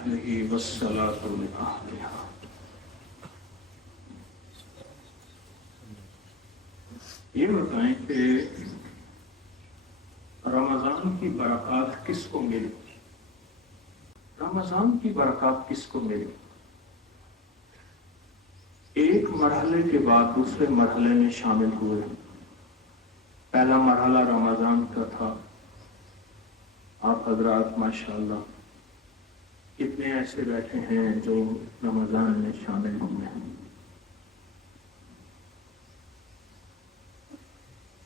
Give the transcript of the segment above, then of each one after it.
أهله والصلاة لأهلها. یہ بتائیں کہ رمضان کی برکات کس کو ملی؟ رمضان کی برکات کس کو ملی؟ ایک مرحلے کے بعد دوسرے مرحلے میں شامل ہوئے. پہلا مرحلہ رمضان کا تھا. آپ حضرات ماشاءاللہ کتنے ایسے بیٹھے ہیں جو رمضان میں شامل ہوئے ہیں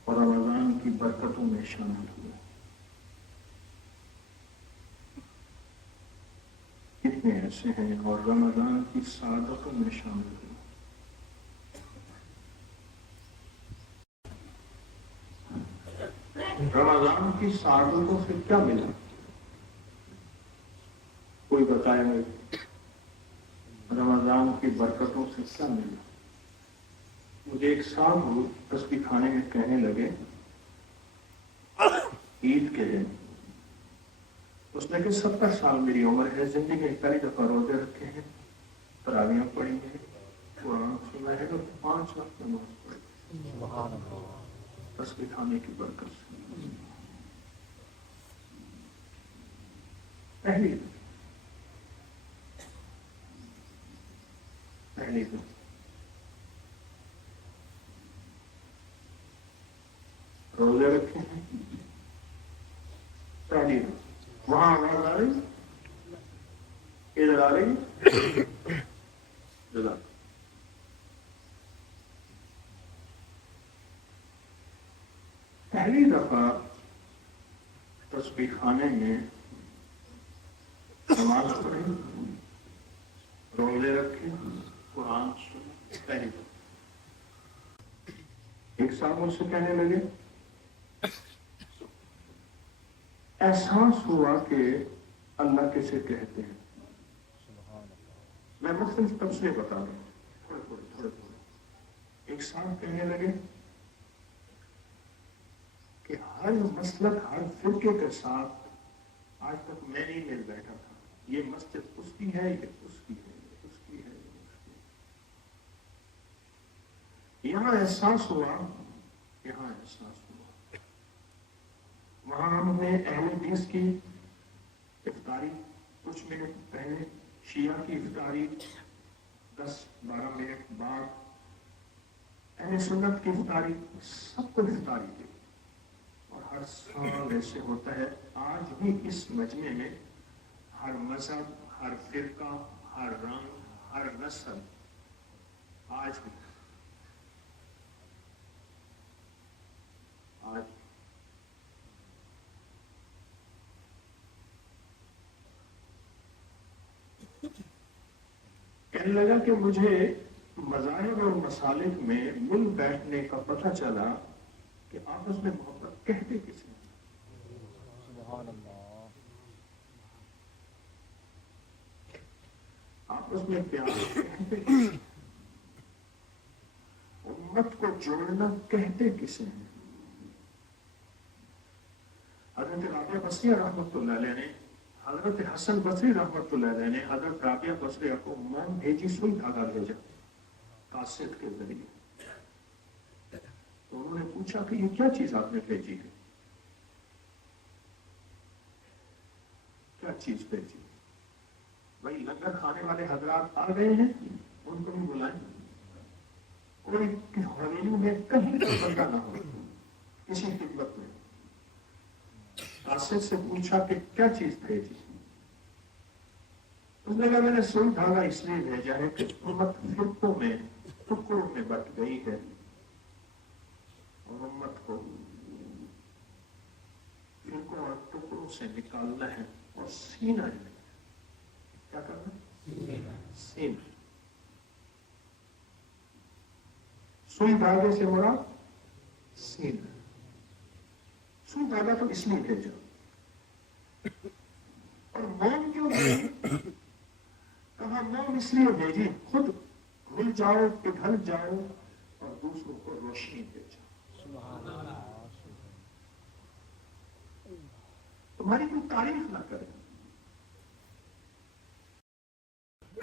اور رمضان کی برکتوں میں شامل ہوئے. کتنے ایسے ہیں اور رمضان کی سعادتوں میں شامل ہوئے. رمضان کی سعادتوں سے کیا ملا؟ کوئی بتائے گا رمضان کی برکتوں سے کیا ملا؟ مجھے ایک صاحب تسبیح کھانے میں کہنے لگے عید کے دن، اس نے کہ 70 سال میری عمر ہے، زندگی میں پہلی دفعہ روزے رکھے ہیں، تراویح پڑھی ہیں، قرآن سنا ہے اور 5 وقت نماز پڑھی. تسبیح کھانے کی برکت سے پہلی دن روزے رکھے ہیں، پہلی دن وہاں آواز آ رہی، ادھر آ رہی، جزاک. پہلی دفعہ تسبیح خانے میں نماز پڑھی، روزے رکھے، قرآن سنا. پہلی دفعہ ایک صاحب مجھ سے کہنے لگے احساس ہوا کہ اللہ کسے کہتے ہیں. میں مختلف تفصیلیں بتا رہا ہوں تھوڑے. ایک صاحب کہنے لگے کہ ہر مسلک ہر فرقے کے ساتھ آج تک میں نہیں مل بیٹھا تھا. یہ مسجد اس کی ہے، یہ اس کی ہے، یہ اس کی ہے، یہ اس کی ہے. یہاں احساس ہوا، یہاں احساس ہوا. وہاں ہم نے اہل حدیث کی افطاری کچھ منٹ پہلے، شیعہ کی افطاری 10-12 منٹ بعد، اہل سنت کی افطاری، سب کو افطاری دی. اور ہر سال ایسے ہوتا ہے. آج بھی اس مجمع میں ہر مذہب، ہر فرقہ، ہر رنگ، ہر نسل، آج بھی کہنے لگا کہ مجھے مذاہب اور مسالک میں مل بیٹھنے کا پتہ چلا کہ آپس میں محبت کہتے کسی ہیں. سبحان اللہ. آپس میں پیار کہتے کسی ہیں. امت کو جوڑنا کہتے کسی ہیں. حضرت رابعہ بصریہ رحمۃ اللہ علیہ نے، حضرت حسن بصری رحمۃ اللہ علیہ نے حضرت رابعہ بصریہ کو موم بھیجی، سوئی دھاگا بھیجا قاصد کے ذریعے. تو انہوں نے پوچھا کہ یہ کیا چیز آپ نے بھیجی ہے؟ کیا چیز بھیجی؟ بھائی لنگر کھانے والے حضرات آ گئے ہیں، ان کو بھی بلائیں. کوئی حویلی میں کہیں کا بندہ نہ ہو کسی خدمت میں. قاصد سے پوچھا کہ کیا چیز بھیجی؟ اس نے کہا میں نے سوئی دھاگا اس لیے بھیجا ہے کہ امت فرقوں میں، ٹکڑوں میں بٹ گئی ہے اور امت کو فرقوں اور ٹکڑوں سے نکالنا ہے اور سینہ ہے. کیا کرنا؟ سینہ. سوئی دھاگے سے مراد سینہ. سوئی دھاگا تو اس لیے بھیجا. اور موم کیوں بھیجی؟ کہا موم اس لیے بھیجی خود مل جاؤ، پگھل جاؤ اور دوسروں کو روشنی دے جاؤ. تمہاری کوئی تعریف نہ کرے.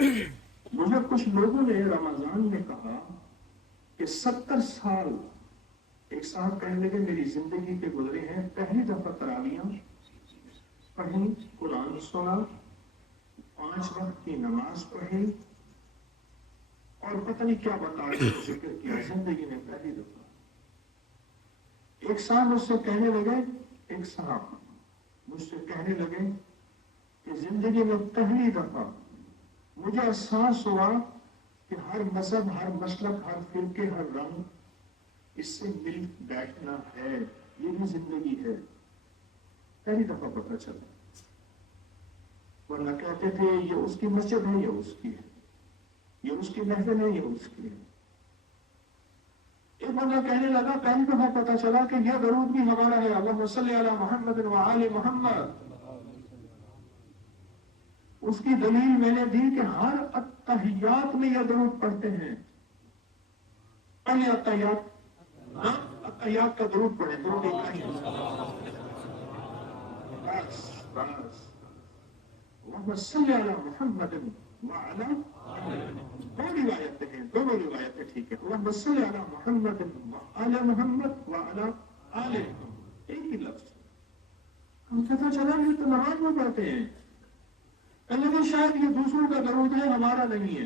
मुझे कुछ लोगों ने रमजान में कहा कि 70 साल, एक साहब कहने लगे मेरी जिंदगी के गुजरे हैं, पहली दफा तरावियां पढ़ी, कुरान सुना, 5 वक्त की नमाज पढ़ी और पता नहीं क्या बता रहे जिक्र किया जिंदगी में पहली दफा। एक साहब मुझसे कहने लगे, एक साहब मुझसे कहने लगे कि जिंदगी में पहली दफा मुझे एहसास हुआ कि हर मजहब, हर मसलक, हर फिरके, हर रंग, इससे मिल बैठना है, ये भी जिंदगी है। पहली दफा पता चला। वरना कहते थे ये उसकी मस्जिद है, ये उसकी है, ये उसकी महफिल है, ये उसकी है। एक बंदा कहने लगा पहली दफा पता चला कि यह दरूद भी हमारा है, अल्लाहुम्मा सल्ली अला मुहम्मद व आले मुहम्मद। उसकी दलील मैंने दी कि हर अत्तहियात में यह दरूद पढ़ते हैं। पहले अत्तहियात, अत्तहियात का दरूद पढ़े, दरूद इब्राहिम। बस बस अल्लाहुम्मा सल्ली अला मुहम्मद व आला, दो रिवायतें हैं, दोनों रिवायतें ठीक है। अल्लाहुम्मा सल्ली अला मुहम्मद व आला मुहम्मद व आला आले मुहम्मद, एक ही लफ्ज। हम पता चला ये तो नमाज में पढ़ते हैं, लेकिन शायद ये दूसरों का दरूद है, हमारा नहीं है।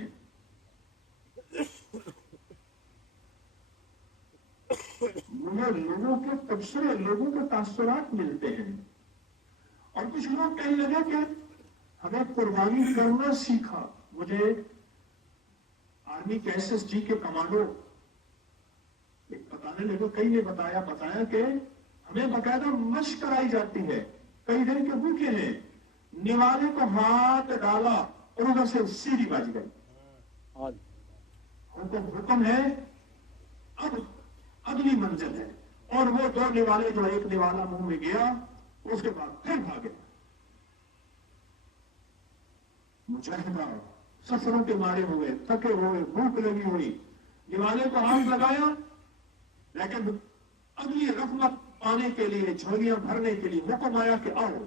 मुझे लोगों के तबसरे, लोगों के तासुरात मिलते हैं और कुछ लोग कहने लगे कि हमें कुर्बानी करना सीखा। मुझे आर्मी के SSG के कमांडो बताने लगे, कई ने बताया कि हमें बकायदा मशक कराई जाती है। कई दिन के भूखे हैं, निवाले को हाथ डाला और उधर से सीढ़ी बज गई। हुक्म है, अब अगली मंजिल है। और वो दो निवाले, जो एक निवाला मुंह में गया, उसके बाद फिर भागे। मुजाहिदा सफरों के मारे हुए, थके हुए, भूख लगी हुई, निवाले को हाथ लगाया, लेकिन अगली रकमत पाने के लिए, झोलियां भरने के लिए हुक्म आया कि आओ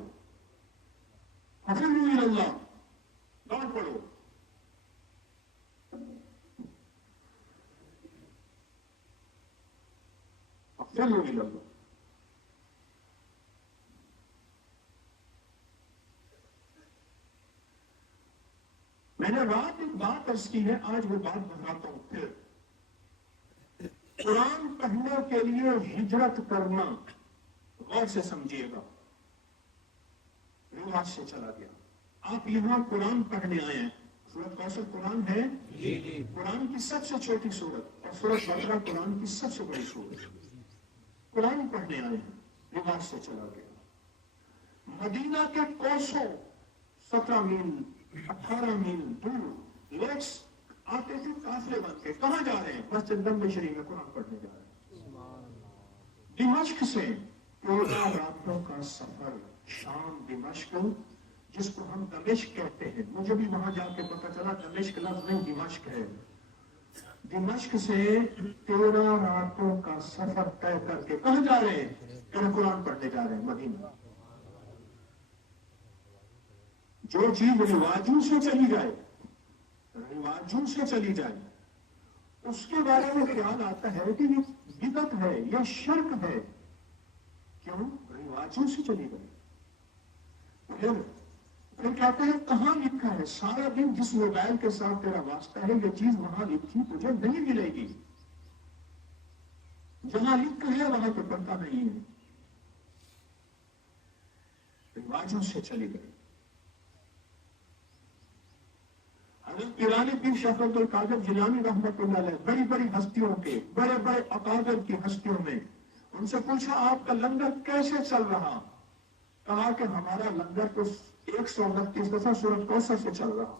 हफिज़ु इल्लल्लाह, दौड़ पड़ो। हफिज़ु इल्लल्लाह। मैंने रात एक बात अर्ज की है, आज वो बात बताता हूं फिर। कुरान पढ़ने के लिए हिजरत करना, गौर से समझिएगा, रिवाज से चला गया। आप यहां कुरान पढ़ने आए हैं, सूरत कौसर कुरान है, कुरान की सबसे छोटी सूरत, और सूरत बकरा कुरान की सबसे बड़ी सूरत। कुरान पढ़ने आए हैं, रिवाज से चला गया। मदीना के कोसों 17 मील 18 मील दूर लोग आते थे काफिले बन के। कहां जा रहे हैं? मस्जिद नबवी में कुरान पढ़ने जा रहे हैं। दिमश्क से 14 रातों का सफर, शाम दिमश्क, जिसको हम दमिश्क कहते हैं। मुझे भी वहां जाके पता चला दमिश्क लफ्ज नहीं, दिमश्क है। दिमश्क से 13 रातों का सफर तय करके कहां जा रहे हैं? कुरान पढ़ने जा रहे हैं, मदीना। जो चीज रिवाजों से चली जाए, रिवाजों से चली जाए, उसके बारे में ख्याल आता है कि ये बिदअत है, ये शिर्क है। क्यों? रिवाजों से चली गई। फिर कहते हैं कहां लिखा है? सारा दिन जिस मोबाइल के साथ तेरा वास्ता है, ये चीज वहां लिखी तुझे नहीं मिलेगी। जहां लिखा है वहां तो पता नहीं है। रिवाजों से चली गई। ईरानी पीर शेख अब्दुल कादिर जिलानी रहमतुल्लाह अलैह, बड़ी बड़ी हस्तियों के, बड़े बड़े अकादर की हस्तियों में, उनसे पूछा आपका लंगर कैसे चल रहा? कहा कि हमारा लंगर तो 129 दफा सूरत कौसर से चल रहा।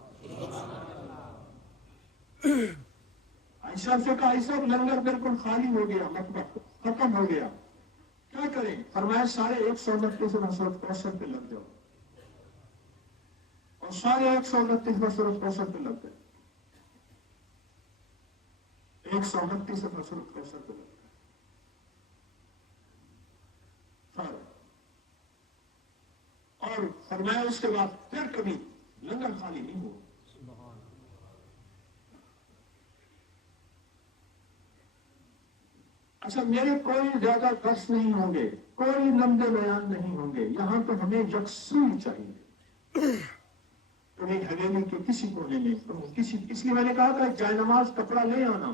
ऐसा से कहा ऐसा लंगर बिल्कुल खाली हो गया, मतलब खत्म हो गया, क्या करें? फरमाया सारे 129 दफा सूरत कौसर पे लग जाओ। और सारे 129 सूरत कौसर पे लग गए। 129 सूरत कौसर पे लग गए सारे। और फरमाया उसके बाद फिर कभी लंगर खाली नहीं हो। اچھا میرے کوئی زیادہ درس نہیں ہوں گے، کوئی لمبے بیان نہیں ہوں گے، یہاں تو ہمیں یکسوئی چاہیے. کہیں حویلی کے کسی کونے میں اس لیے میں نے کہا تھا جائے نماز کپڑا لے آنا،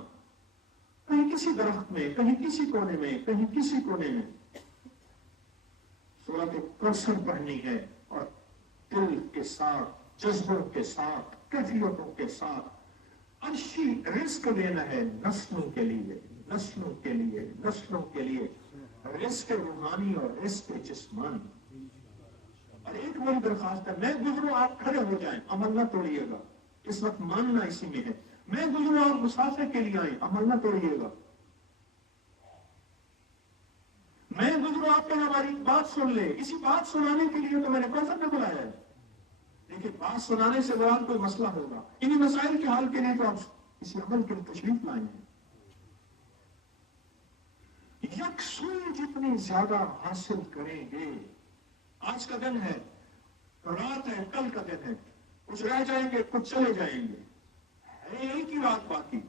کہیں کسی درخت میں، کہیں کسی کونے میں، کہیں کسی کونے میں سورۃ کوثر پڑھنی ہے، اور دل کے ساتھ، جذبوں کے ساتھ، کیفیتوں کے ساتھ عرشی رزق دینا ہے نسلوں کے لیے، نسلوں کے لیے، نسلوں کے لیے، رزق روحانی اور رزق جسمانی. اور ایک بڑی درخواست ہے، میں گزروں آپ کھڑے ہو جائیں، عمل نہ توڑیے گا، اس وقت ماننا اسی میں ہے. میں گزروں آپ مسافر کے لیے آئیں، عمل نہ توڑیے گا. میں گزروں آپ کو ہماری بات سن لے، اسی بات سنانے کے لیے تو میں نے کوثر میں بلایا ہے. لیکن بات سنانے سے بعد کوئی مسئلہ ہوگا، انہی مسائل کے حل کے لیے تو آپ اسی عمل کی تشریف لائے ہیں. یکسوئی جتنی زیادہ حاصل کریں گے، آج کا دن ہے، رات ہے، کل کا دن ہے، کچھ رہ جائیں گے، کچھ چلے جائیں گے، ہے ایک ہی رات باقی.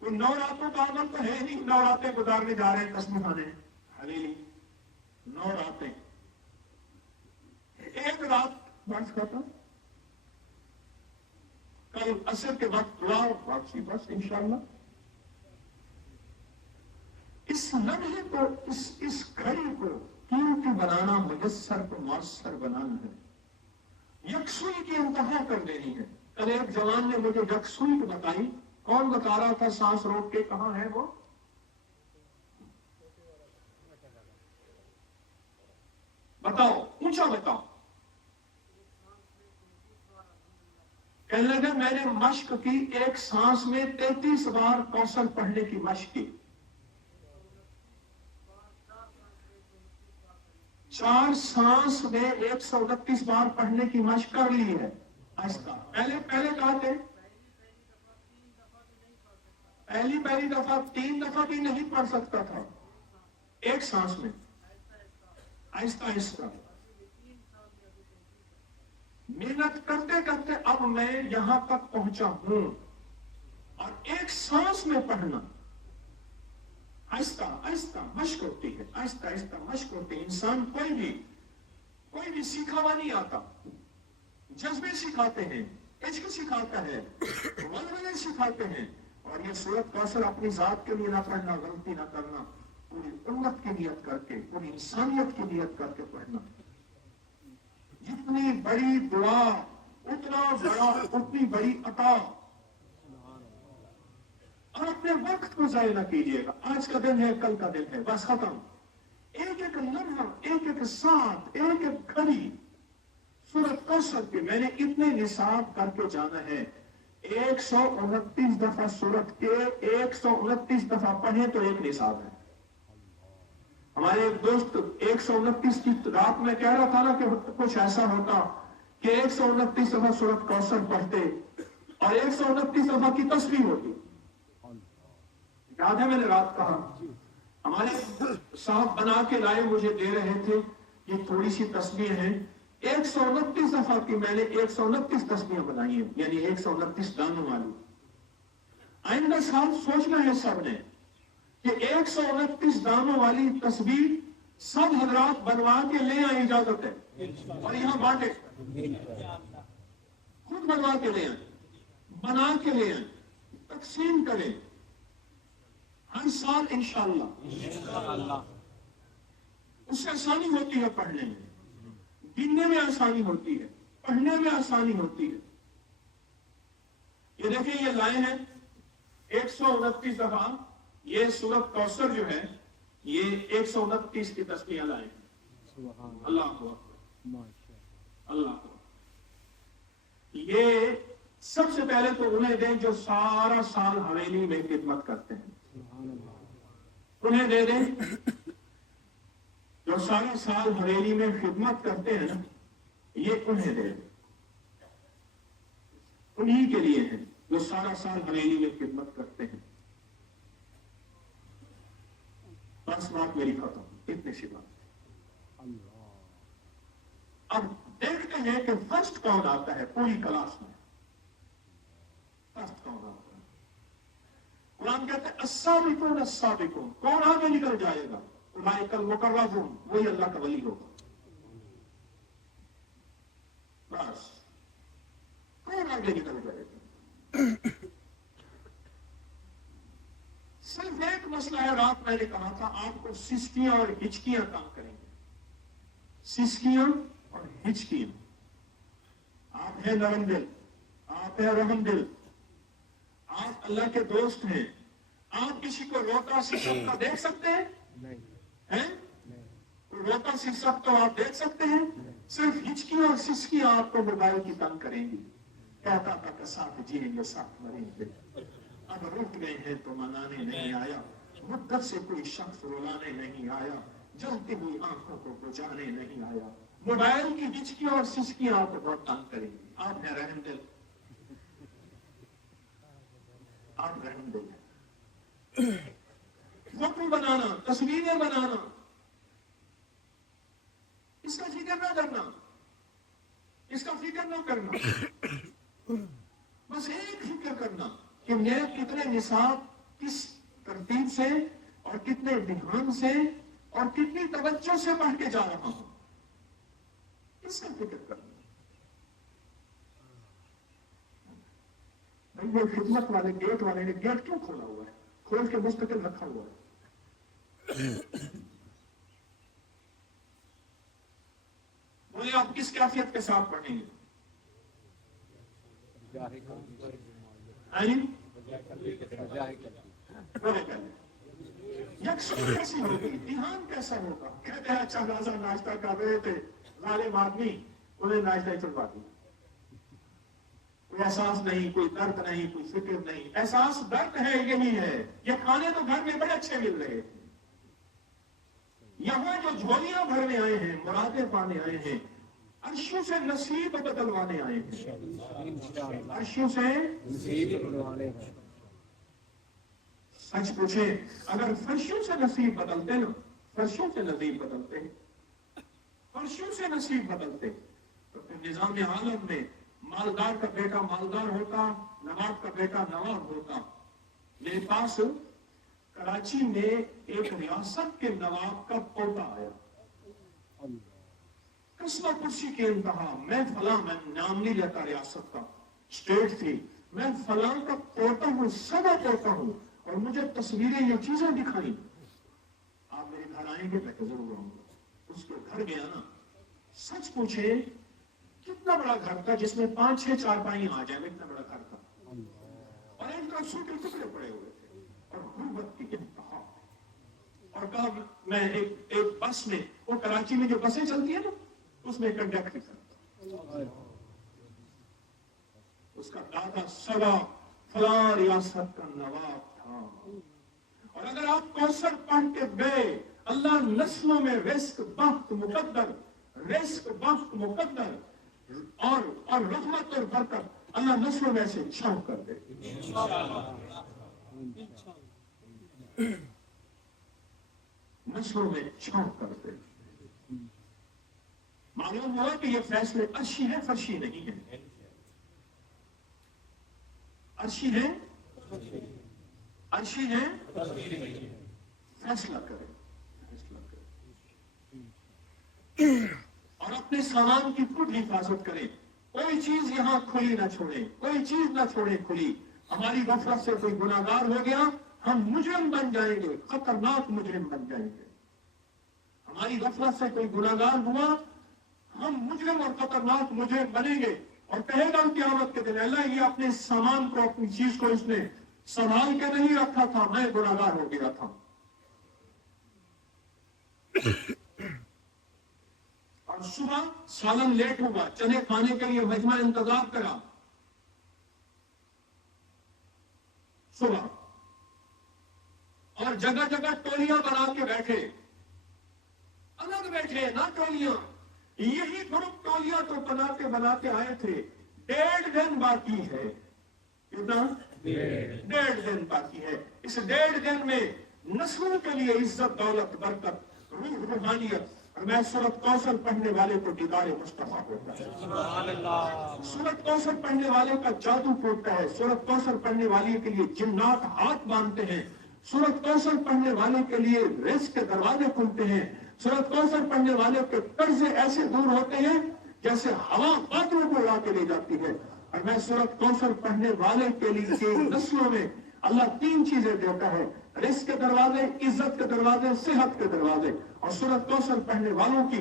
کوئی 9 راتوں کا عمل تو ہے نہیں، 9 راتیں گزارنے جا رہے ہیں تسبیح خانے حویلی، 9 راتیں، ایک رات بس ختم، کل عصر کے وقت دعا واپسی، بس انشاءاللہ. اس لمحے کو، اس گھڑی کو قیمتی بنانا، میسر کو مؤثر بنانا ہے، یکسوئی کی انتہا کر دینی ہے. کل ایک جوان نے مجھے یکسوئی بتائی، کون بتا رہا تھا سانس روک کے، کہاں ہے وہ؟ بتاؤ، اونچا بتاؤ. کہنے لگا میں نے مشق کی، ایک سانس میں 33 بار کوثر پڑھنے کی مشق کی، 4 سانس میں 129 بار پڑھنے کی مشق کر لی ہے. آہستہ پہلے کہا تھے پہلی دفعہ 3 دفعہ بھی نہیں پڑھ سکتا تھا ایک سانس میں، آہستہ آہستہ محنت کرتے کرتے اب میں یہاں تک پہنچا ہوں. اور ایک سانس میں پڑھنا، آہستہ آہستہ مشق ہوتی ہے، آہستہ آہستہ مشق ہوتی ہے. انسان کوئی بھی سیکھا ہوا نہیں آتا، جذبے سکھاتے ہیں، عشق سکھاتا ہے، ولولے سکھاتے ہیں. اور یہ سورۃ کوثر اپنی ذات کے لیے نہ پڑھنا، غلطی نہ کرنا، پوری امت کی نیت کر کے، پوری انسانیت کی نیت کر کے پڑھنا. جتنی بڑی دعا اتنی بڑی عطا. اور اپنے وقت کو ضائع نہ کیجیے گا. آج کا دن ہے، کل کا دن ہے، بس ختم. ایک ایک لمحہ، ایک ایک ساتھ، ایک ایک گھڑی سورۃ کوثر کے میں نے اتنے نصاب کر کے جانا ہے. 129 دفعہ سورت کے 129 دفعہ پڑھیں تو ایک نصاب ہے. ہمارے ایک دوست 129 کی رات میں کہہ رہا تھا نا کہ کچھ ایسا ہوتا کہ 129 دفعہ سورۃ کوثر پڑھتے اور 129 دفعہ کی تسبیح ہوتی. یاد ہے میں نے رات کہا، ہمارے صاحب بنا کے لائے، مجھے دے رہے تھے، یہ تھوڑی سی تسبیح ہیں، 129 دفعہ کی میں نے 129 تسبیح بنائی ہیں، یعنی 129 دانوں والی. آئندہ سال سوچنا ہے سب نے کہ 129 دانوں والی تسبیح سب حضرات بنوا کے لے آئیں، اجازت ہے، اور یہاں بانٹے، خود بنوا کے لے آئیں، بنا کے لے آئیں، تقسیم کریں ہر سال انشاءاللہ. اس سے آسانی ہوتی ہے پڑھنے میں، گننے میں آسانی ہوتی ہے، پڑھنے میں آسانی ہوتی ہے. یہ دیکھیں، یہ لائے ہیں 129 دفعہ. یہ سورۃ کوثر جو ہے یہ 129 کی تسبیح لائے ہیں. اللہ کو اللہ کو یہ سب سے پہلے تو انہیں دیں جو سارا سال حویلی میں خدمت کرتے ہیں، انہیں دے دیں جو سارا سال حویلی میں خدمت کرتے ہیں نا، یہ انہیں دے دیں، انہی کے لیے ہے جو سارا سال حویلی میں خدمت کرتے ہیں. بس بات میری ختم، اتنی سی بات. اب دیکھتے ہیں کہ فرسٹ کون آتا ہے پوری کلاس میں. فرسٹ کون آتا ہے؟ कुरान कहते हैं अस्साबिकून अस्साबिकून, कौन आगे निकल जाएगा? उलाइकल मुकर्रबून, वही अल्लाह का वली होगा। बस, कौन आगे निकल जाएगा? सिर्फ एक मसला है, रात मैंने कहा था आपको सिस्कियां और हिचकियां काम करेंगे। सिस्कियां और हिचकियां। आप है नरम दिल, आप है रहम दिल, आप अल्लाह के दोस्त हैं, आप किसी को रोता सिसकता देख सकते हैं? नहीं। हैं? कोई रोता सिसकता तो आप देख सकते हैं? सिर्फ हिचकी और सिसकियां आपको मोबाइल की तंग करेंगी। कहता था कि साथ जिएंगे साथ मरेंगे, अब रुक गए हैं तो मनाने नहीं आया, मुद्दत से कोई शख्स रुलाने नहीं आया, जलती हुई आंखों को बुझाने नहीं आया। मोबाइल की हिचकी और सिसकियां आपको बहुत तंग करेंगी। आप है रहम दिल, आप रहम दिल। फोटो बनाना, तस्वीरें बनाना, इसका फिक्र ना करना, इसका फिक्र ना करना, बस एक फिक्र करना कि मैं कितने निसाब, किस तरतीब से और कितने ध्यान से और कितनी तवज्जो से पढ़ के जा रहा हूं, इसका फिक्र करना। भाई वो खिदमत वाले गेट वाले ने गेट क्यों खोला हुआ है? खोल के मुस्तकिल रखा हुआ है। बोले आप किस कैफियत के साथ पढ़ेंगे? यकसुर कैसी होगी, ध्यान कैसा होगा? कहते हैं अच्छा राजा नाश्ता कर रहे थे, जालिम आदमी उन्हें नाश्ता ही चलवा दिया। कोई एहसास नहीं, कोई दर्द नहीं, कोई फिक्र नहीं। एहसास दर्द है, यही है। ये खाने तो घर में बड़े अच्छे मिल रहे थे, यहां जो झोलियां भरने आए हैं, मुरादें पाने आए हैं, अर्शों से नसीब बदलवाने आए हैं, अर्शों से नसीब बदलवाने हैं। सच पूछे, अगर फर्शों से नसीब बदलते ना, फर्शों से नसीब बदलते, फर्शों से नसीब बदलते, तो फिर निजाम आलम में मालदार का बेटा मालदार होता, नवाब का बेटा नवाब होता। मेरे पास कराची में एक रियासत के नवाब का पोता आया, कसवा कुर्सी के इंतहा, मैं फला, मैं नाम नहीं लेता रियासत का, स्टेट थी, मैं फला का पोता हूँ, सदा पोता हूँ, और मुझे तस्वीरें या चीजें दिखाई। आप मेरे घर आएंगे? मैं जरूर आऊंगा। उसके घर गया ना, सच पूछे कितना बड़ा घर था, जिसमें 5-6 चारपाई आ जाए, इतना बड़ा घर था, और एक तरफ सूखे टुकड़े पड़े हुए थे, और गुर्बत की इंतहा। और कहा मैं एक बस में, वो कराची में जो बसें चलती है ना, उसमें कंडक्टर था, उसका दादा सदा फला रियासत का नवाब था। और अगर आप कौसर पढ़ के गए, अल्लाह नस्लों में रिस्क बख्त मुकद्दर, रिस्क बख्त मुकद्दर और रहमत और बरकत अल्लाह नस्लों में से छाव कर दे। नस्लों में छाव कर दे। मालूम हुआ कि ये फैसले अर्शी है, फर्शी नहीं है। अर्शी है, अर्शी है, फैसला करें, फैसला करें, और अपने सामान की खुद हिफाजत करें। कोई चीज यहां खुली ना छोड़े, कोई चीज ना छोड़े खुली। हमारी गफलत से कोई गुनाहगार हो गया, हम मुजरिम बन जाएंगे, खतरनाक मुजरिम बन जाएंगे। हमारी गफलत से कोई गुनाहगार हुआ, हम मुजरिम और खतरनाक मुजरिम बनेंगे, और कहेगा क़यामत के दिन, अल्लाह ये अपने सामान को, अपनी चीज को इसने संभाल के नहीं रखा था, मैं गुनाहगार हो गया था। और सुबह सालन लेट होगा, चने खाने के लिए मजमा इंतजार करा, सुबह, और जगह जगह टोलियां बना के बैठे, अलग बैठे ना टोलियां। यही ग्रुप टोलियां तो बनाते आए थे। 1.5 दिन बाकी है, कितना? 1.5 दिन बाकी है। इस 1.5 दिन में नस्लों के लिए इज्जत, दौलत, बरकत, रूह, रूहानियत, और मैं सूरत कौसर पढ़ने वाले को दीदार मुस्तफा होता है। सुभान अल्लाह। सूरत कौसर पढ़ने वाले का जादू टूटता है। सूरत कौसर पढ़ने वाले के लिए जिन्नात हाथ बांधते हैं। सूरत कौसर पढ़ने वाले के लिए रिस्क के दरवाजे खुलते हैं। सूरत कौसर पढ़ने वाले के कर्जे ऐसे दूर होते हैं जैसे हवा बादलों को उड़ा के ले जाती है। और मैं सूरत कौसर पढ़ने वाले के लिए नस्लों में अल्लाह 3 चीजें देता है, रिस्क के दरवाजे, इज्जत के दरवाजे, सेहत के दरवाजे। और सूरत कौसर पढ़ने वालों की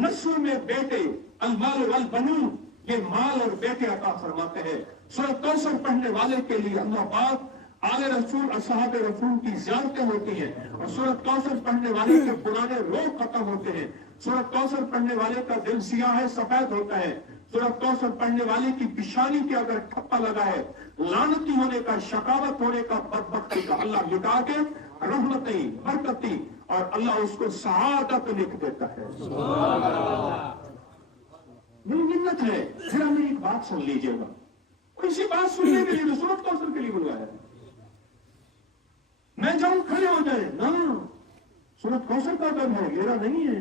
नस्ल में बेटे, अलमाल वल बनून, ये माल और बेटे अता फरमाते हैं। सूरत कौसर पढ़ने वाले के लिए अल्लाह पाक आले रसूल, असहाब रसूल की ज़ियारतें होती हैं। और सूरत कौसर पढ़ने वाले के पुराने रोग खत्म होते हैं। सूरत कौसर पढ़ने वाले का दिल सियाह है, सफेद होता है। सूरत कौसर पढ़ने वाले की पिशानी के अगर ठप्पा लगा है, लानती होने का, शकावत होने का, बदबख्ती का अल्लाह मिटा के रहमती, बरकती और अल्लाह उसको सआदत लिख देता है। मेरी मिन्नत है, जरा मेरी एक बात सुन लीजिएगा। इसी बात सुनने के लिए तो सूरत कौसर के लिए बुलाया है। मैं जाऊं खड़े हो जाए ना, सूरत कौसर का दम है, मेरा नहीं है।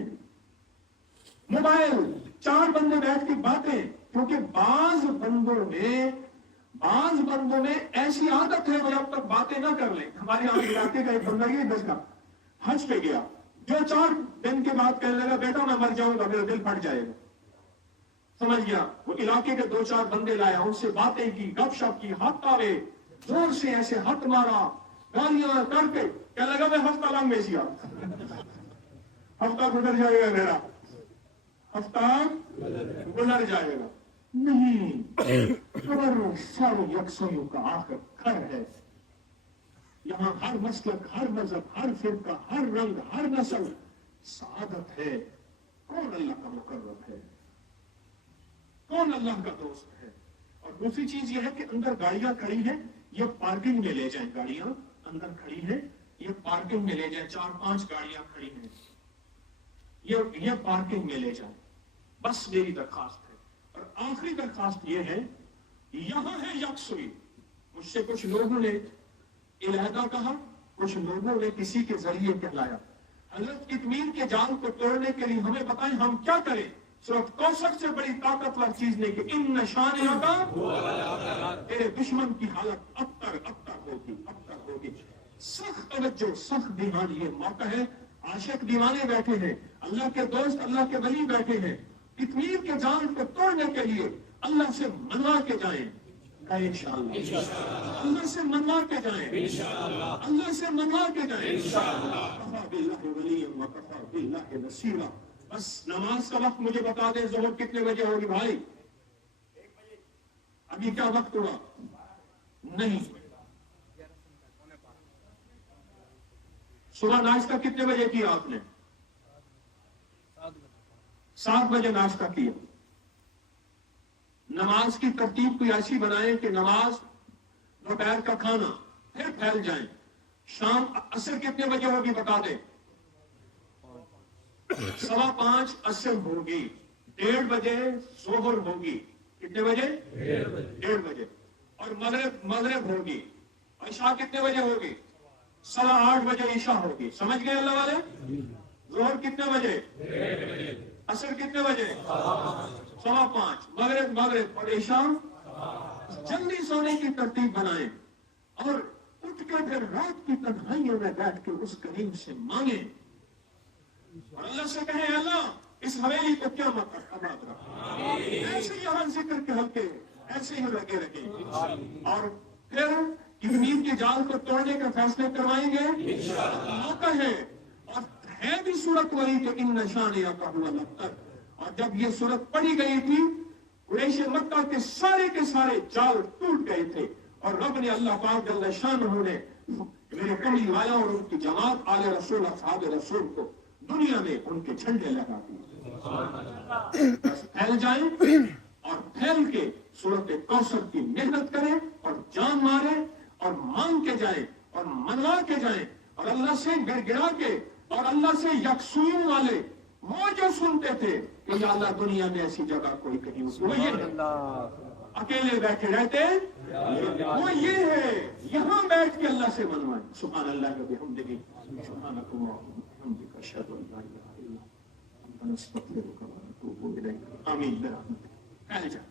मोबाइल 4 बंदे बैठ के बातें, क्योंकि बाज बंदों में ऐसी आदत है वो जब तक बातें ना कर ले। हमारे यहाँ इलाके का एक बंदा ये 10 का हज पे गया, जो 4 दिन के बाद कहने लगा बेटा मैं मर जाऊंगा, मेरा दिल फट जाएगा। समझ गया, वो इलाके के 2-4 बंदे लाया, उनसे बातें की, गपशप की, हाथ तारे, जोर से ऐसे हाथ मारा, गालियां करके कहने लगा मैं हफ्ता लंग में सिया, हफ्ता गुजर जाएगा, मेरा हफ्ता गुजर जाएगा। नहीं, खबर सारे यकसों का आखिर घर है। यहाँ हर मसलक, हर मजहब, हर फिरका, हर रंग, हर नस्ल सादत है। कौन अल्लाह का मुकर्रब है, कौन अल्लाह का दोस्त है। और दूसरी चीज यह है कि अंदर गाड़ियां खड़ी हैं, ये पार्किंग में ले जाएं। गाड़ियां अंदर खड़ी हैं, ये पार्किंग में ले जाएं। 4-5 गाड़ियां खड़ी हैं, ये पार्किंग में ले जाएं। बस मेरी दरखास्त है। और आखिरी दरखास्त ये है, यहां है यकसुई। मुझसे कुछ लोगों ने इलाहा कहा, कुछ लोगों ने किसी के जरिए कहलाया। हजरत कितमीर के जाल को तोड़ने के लिए हमें बताएं हम क्या करें। सूरत कौसर से बड़ी ताकतवर चीज नहीं कि इन निशानियों का तेरे दुश्मन की हालत अबतर होगी। सख्त तवज्जो, सख्त ध्यान, ये मौका है। आशिक दीवाने बैठे हैं, अल्लाह के दोस्त, अल्लाह के वली बैठे हैं। कितमीर के जाल को तोड़ने के लिए अल्लाह से मनवा के जाएं। इंशाअल्लाह अल्लाह से मनवा के जाएं, अल्लाह से मनवा के जाएं। कफा बिल्लाहि वलिय्यन व कफा बिल्लाहि नसीरा। बस नमाज का वक्त मुझे बता दें, ज़ोहर कितने बजे होगी भाई? 1 बजे। अभी क्या वक्त हुआ? नहीं। सुबह नाश्ता कितने बजे किया आपने? 7 बजे नाश्ता किया। नमाज की तरतीब कोई ऐसी बनाए कि नमाज, दोपहर का खाना, फिर फैल जाए। शाम असर कितने बजे होगी बता दे? 5:15 असर होगी, 1:30 बजे ज़ोहर होगी। कितने बजे? 1:30 बजे। और मगरिब होगी। इशा कितने बजे होगी? 8:15 बजे इशा होगी। समझ गए अल्लाह वाले? ज़ोहर कितने बजे? 1:30 बजे। असर कितने बजे? 5:15। मगरिब और इशा। जल्दी सोने की तरतीब बनाएं और उठ के फिर रात की तन्हाइयों में बैठ के उस करीम से मांगे और अल्लाह से कहें अल्लाह इस हवेली को क्या मत रखा। ऐसे यहाँ जिक्र के हल्के ऐसे ही लगे रहे और फिर कितमीर के जाल को तोड़ने का फैसले करवाएंगे। मौका है और है भी सूरत वही तो इन निशानियों का हुआ लगता। और जब ये सूरत पढ़ी गई थी, कुरैश मक्का के सारे जाल टूट गए थे और रब ने, अल्लाह पाक जल्ल शानहू ने मेरे कमली वाला और उनकी जमात आले रसूल, असहाब रसूल को दुनिया में उनके झंडे लगा दिए। बस फैल जाएं और फैल के सूरत कौसर की मेहनत करें और जान मारे और मांग के जाएं और मनवा के जाएं और अल्लाह से गिड़गिड़ा के और अल्लाह से यकसून वाले वो जो सुनते थे कि या अल्लाह दुनिया में ऐसी जगह कोई कहीं वो ये अकेले बैठे रहते वो ये है, यहाँ बैठ के अल्लाह से मनवाए। सुभान अल्लाह व बिहम्दिही सुभानक अल्लाहुम्मा व बिहम्दिका अशहदु अन ला इलाहा इल्ला نستغفرك ونتوب إليك آمين برحمتك. تعال جاء